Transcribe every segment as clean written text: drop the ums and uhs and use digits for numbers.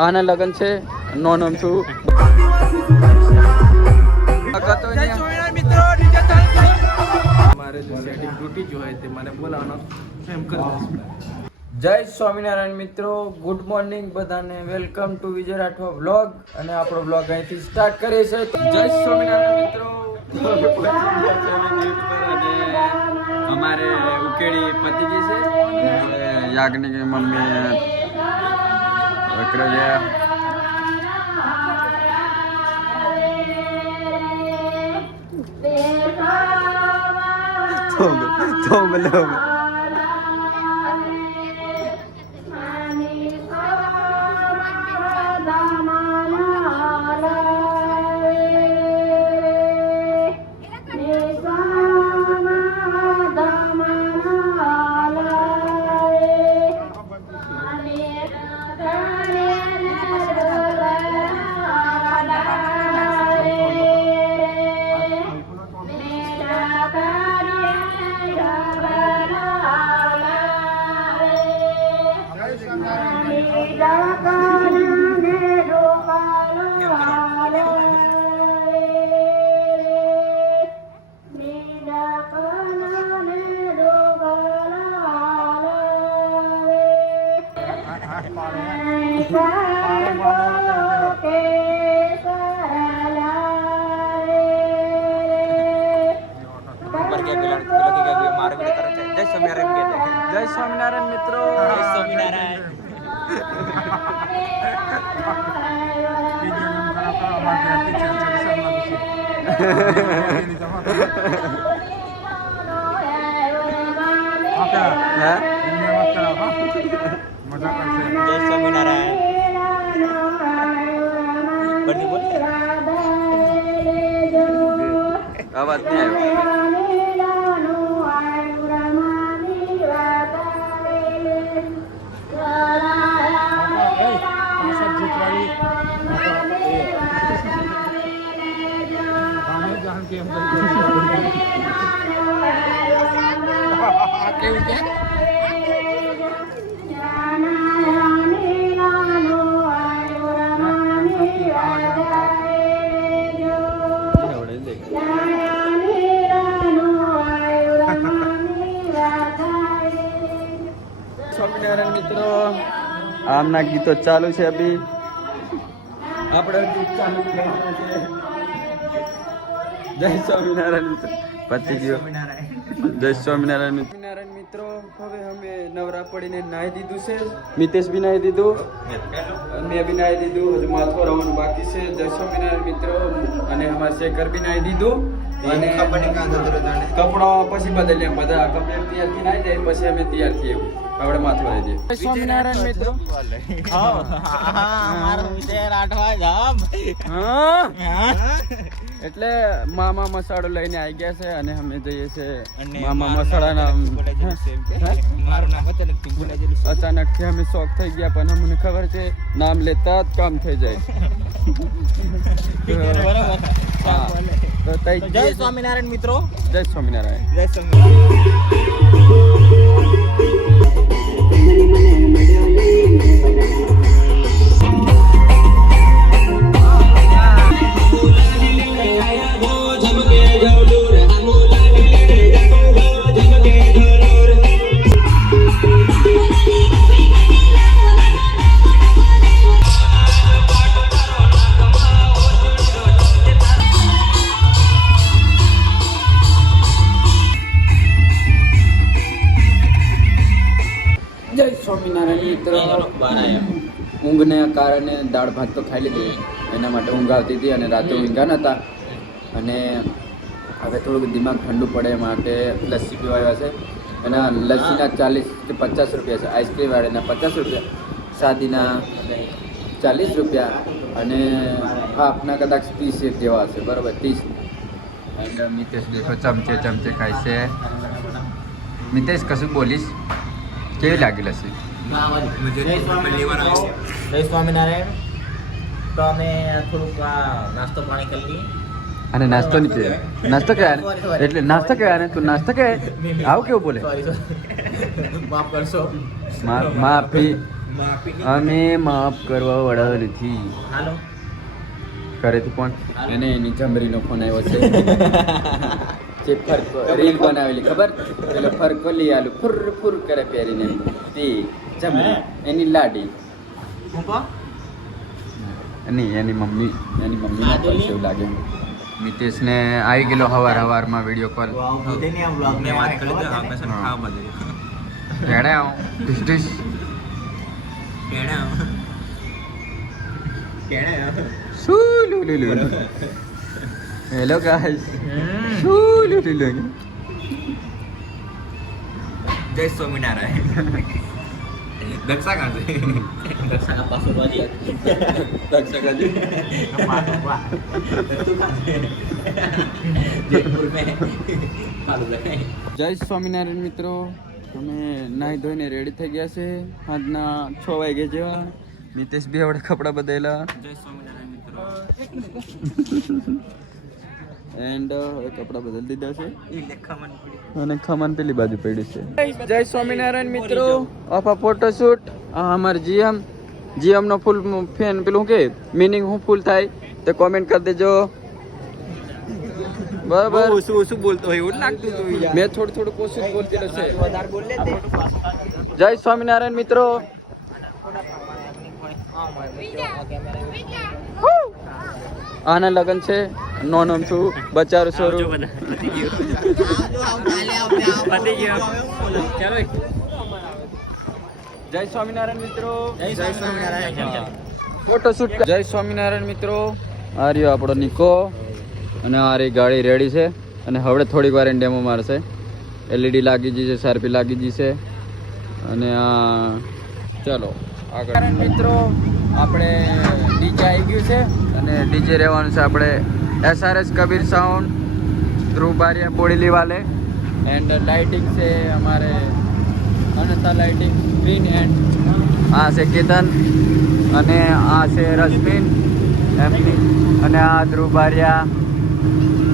આના લગન છે નોનમ છું જય સ્વામિનારાયણ મિત્રો, ગુડ મોર્નિંગ બધાને. Welcome to Vijay Rathwa vlog. અને આપણો વ્લોગ અહીંથી સ્ટાર્ટ કરીએ છીએ. જય સ્વામિનારાયણ મિત્રો. અમારે ઉકેડી પતી ગઈ છે. યાજ્ઞિક મમ્મી જય સ્વામિનારાયણ મિત્રો. જય સ્વામિનારાયણ. અવાજ નહીં આવ્યો. સ્વામિનારાયણ મિત્રો, આમના ગીતો ચાલુ છે. અભી આપણે ગીત ચાલુ કર્યું છે. જય સ્વામિનારાયણ મિત્રો. પતિ ગયો. જય સ્વામિનારાયણ મિત્રો. સ્વામિનારાયણ મિત્રો, હવે અમે નવરા પડીને નાહી દીધું છે. મિતેશ બી નાહી દીધું, મેં બી નાહી દીધું. હજુ માથું રવાનું બાકી છે. જય સ્વામિનારાયણ મિત્રો. અને અમારા શેખર બી નાહી દીધું. અને કપડો પછી બદલ્યા. બધા કપડે તૈયાર નાહી જાય પછી અમે તૈયાર થઈએ. આપણે માથું રહી દઈએ. સ્વામિનારાયણ મિત્રો. એટલે મામા મસાલો લઈને આવી ગયા છે અને અમે જઈએ છીએ મામા મસાલાના. અચાનક થી અમે શોખ થઈ ગયા, પણ અમને ખબર છે નામ લેતા જ કામ થઈ જાય. જય સ્વામિનારાયણ મિત્રો. જય સ્વામિનારાયણ. જય સ્વામિનારાયણ મિત્રો. ઊંઘને કારણે દાળ ભાત તો ખાઈ લીધી, એના માટે ઊંઘ આવતી હતી અને રાતે ઊંઘ્યા નહોતા. અને હવે થોડુંક દિમાગ ઠંડુ પડે માટે લસ્સી પીવા આવ્યા છે. એના લસ્સીના 40 કે 50 રૂપિયા છે. આઈસ્ક્રીમ વાળાના 50 રૂપિયા, સાદીના 40 રૂપિયા અને હાફના કદાચ 30 જેવા હશે. બરાબર, 30. અને મિતેશ દેખો ચમચે ચમચે ખાય છે. મિતેશ કશું બોલીશ? કેવી લાગી લસ્સી? જય સ્વામિનારાયણ. તો અમે થોડુંક નાસ્તો પાણી કરી લઈએ. અને નાસ્તો નીચે નાસ્તો કહેવાય એટલે નાસ્તો કહેવાય ને તું નાસ્તો કહેવાય આવું કેવું બોલે? માફ કરશો. માફી અમે માફ કરવા વાળા નથી. હાલો ઘરેથી પણ એને એની જમરીનો ફોન આવ્યો છે. જે ફરક રીલ બનાવેલી ખબર પેલો ફરકો લઈ આલું ફુર ફુર કરે પહેરીને તે જમરી એની લાડી એની મમ્મી લાગે એવું લાગે. મિતેશને આવી ગયેલો હવારમાં વિડીયો કોલ. રેડે આવો ડિશ હેલો ગાઈસ જય સ્વામિનારાયણ. દક્ષા કાં છે? દક્ષાના પાસો બાજી. દક્ષા કાં છે? જયપુર મેં ચાલુ રહે. જય સ્વામિનારાયણ મિત્રો, અમે નાહી ધોઈને રેડી થઈ ગયા છે. આજના 6 વાગે જેવા. મિતેશ બી આપણે કપડાં બદલેલા. જય સ્વામિનારાયણ મિત્રો. એન્ડ કપડાં બદલી દીધા છે એ લેખામણ પડી. અને ખમણ પેલી બાજુ પડ્યું છે. જય સ્વામિનારાયણ મિત્રો, ઓફા ફોટોશૂટ. આ અમાર જીએમ નો ફૂલ ફેન પેલું કે મીનિંગ હું ફૂલ થાય તો કોમેન્ટ કરી દેજો. બરાબર શું બોલતો હોય એવું લાગતું હતું. મેં થોડું ઓછું બોલતેલો છે. જય સ્વામિનારાયણ મિત્રો. આના લગન છે. નોનમ છું બચારો સ્વરૂપ. જય સ્વામિનારાયણ મિત્રો. જય સ્વામિનારાયણ. ફોટોશૂટ. જય સ્વામિનારાયણ મિત્રો. આ રહ્યો આપણો નિકો અને આ રહી ગાડી રેડી છે. અને હવે થોડીક વાર ડેમો મારશે. એલઈડી લાગી ગઈ છે, સારપી લાગી ગઈ છે. અને આ ચલો આગળ મિત્રો, આપણે ડીજે આવી ગયું છે અને ડીજે રહેવાનું છે આપણે SRS કબીર સાઉન્ડ, ધ્રુવ બારિયા બોડેલી વાલે. એન્ડ લાઇટિંગ છે અમારે અનંતા લાઇટિંગ ગ્રીન. એન્ડ આ છે કેતન અને આ છે રશ્મિન એમની, અને આ ધ્રુવ બારિયા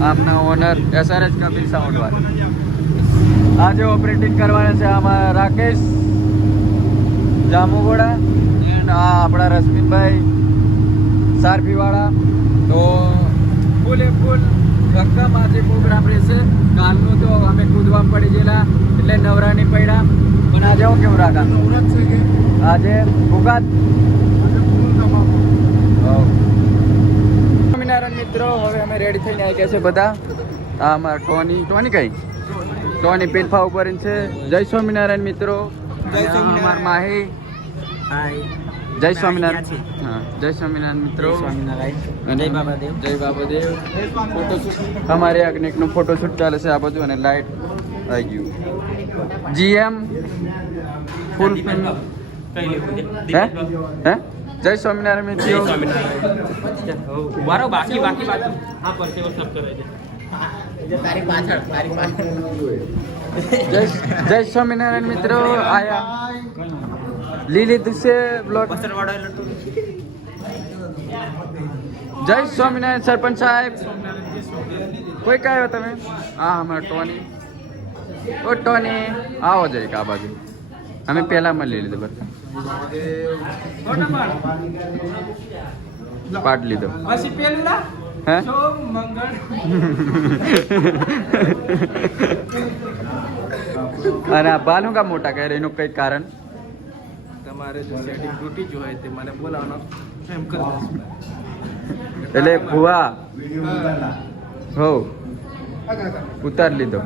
આમના ઓનર SRS કબીર સાઉન્ડ વાળા. આજે ઓપરેટિંગ કરવાના છે આમાં રાકેશ જામુગોડા એન્ડ આ આપણા રશ્મિનભાઈ સારફીવાળા. તો ફૂલ રકમ આજે પ્રોગ્રામ રહેશે. કાલનું તો અમે કૂદવા પડી ગયેલા એટલે નવરા નહીં પડ્યા. પણ આજે હું કેવું રાખા આજે ભૂગાત. સ્વામિનારાયણ મિત્રો, હવે અમે રેડી થઈને આવી ગયા છે બધા. આ અમારા ટોની કઈ પેલફા ઉપર છે. જય સ્વામિનારાયણ મિત્રો. અમાર માહી. જય સ્વામિનારાયણ. હા, જય સ્વામિનારાયણ મિત્રો. જય બાબાદેવ. જય બાબાદેવ. ફોટોશૂટ અમારે અગ્નિકનું ફોટોશૂટ ચાલે છે આ બાજુ. અને લાઈટ આવી ગયું. જીએમ ફૂલ હે જય સ્વામિનારાયણ મિત્રો. બાકી હા પરસેવો સબ કરે છે. તારી પાછળ જય સ્વામિનારાયણ મિત્રો. આયા લીલી દુસે બ્લોક. જય સ્વામિનારાયણ સરપંચ સાહેબ. કોઈ કઈ આવ્યો તમે? હા અમારા ટોની. ઓ ટોની આવો જઈ આ બાજુ. અમે પહેલામાં લઈ લીધું બધા પાટ લીધો. હે અને આ બાલ હું કા મોટા કહે એનું કઈ કારણ? તમારે જો સેટિંગ તૂટી જો હોય તે મને બોલાવવાનો એમ કરો. એટલે ભુવા હો ઉતાર લીધો.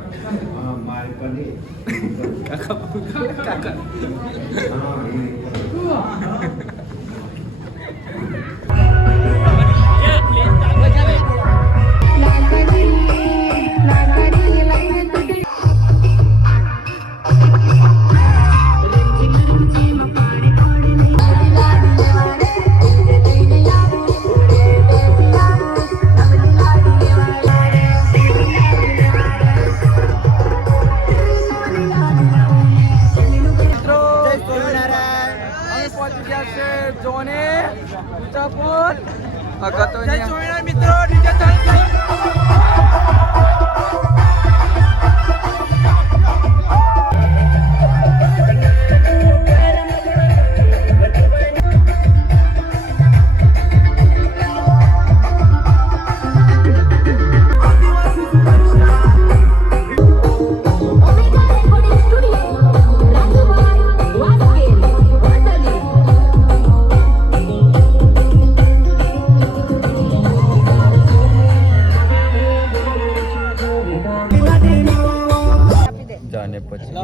મિત્રો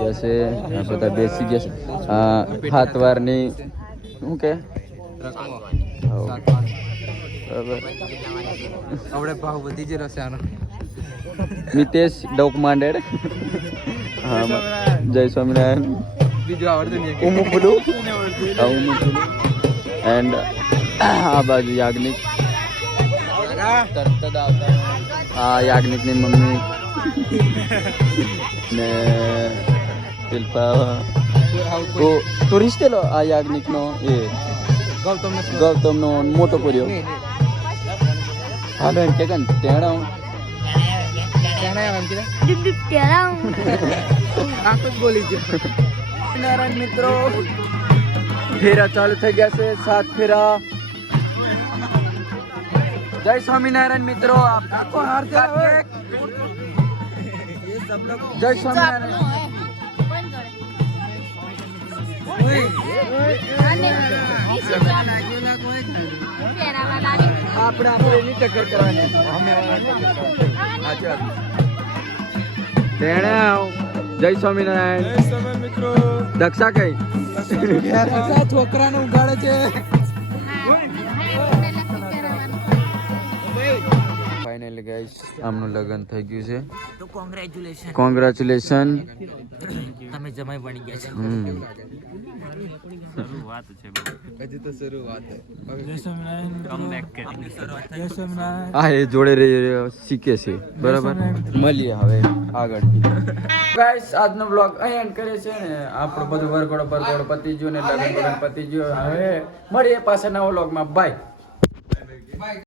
ગયા છે આ બધા બેસી ગયા છે આ હાથવારની શું કે આપણે ભાવ વધી જ રહેશે આનો. મિતેશ ડોક માંડેડ હા જય સ્વામિનારાયણ બીજું આવડતું નહીં. ઉમુપુલુ ઉમુપુલુ એન્ડ આ બાજુ યાજ્ઞિક તરત જ આવતા આ યાજ્ઞિકની મમ્મી ને શિલ્પા તો રિશ્તેલો આ યાજ્ઞિકનો એ ગૌતમનો મોટો કર્યો હા બેન કે કન ટેણા નારાયણ મિત્રો ફેરા ચાલુ થઈ ગયા છે 7 ફેરા જય સ્વામિનારાયણ મિત્રો આપકો હાર્દિક જય સ્વામિનારાયણ આપણે એની ટક્કર કરવાની જય સ્વામિનારાયણ મિત્રો દક્ષા કઈ છોકરાને ઉગાડે છે. ફાઇનલી ગાઈસ આમનું લગ્ન થઈ ગયું છે તો કોંગ્રેચ્યુલેશન કોંગ્રેચ્યુલેશન તમે જમાઈ બની ગયા છો હજી તો શરૂઆત છે. હા એ જોડે શીખે છે બરાબર મળીએ હવે આગળ ગાઈસ આજનો બ્લોગ અહીં એન્ડ કરે છે ને આપણો બધું વરઘોડો પતી ગયો ને લગ્ન પતી ગયો હવે મળીએ પાછા નવા બ્લોગમાં બાય.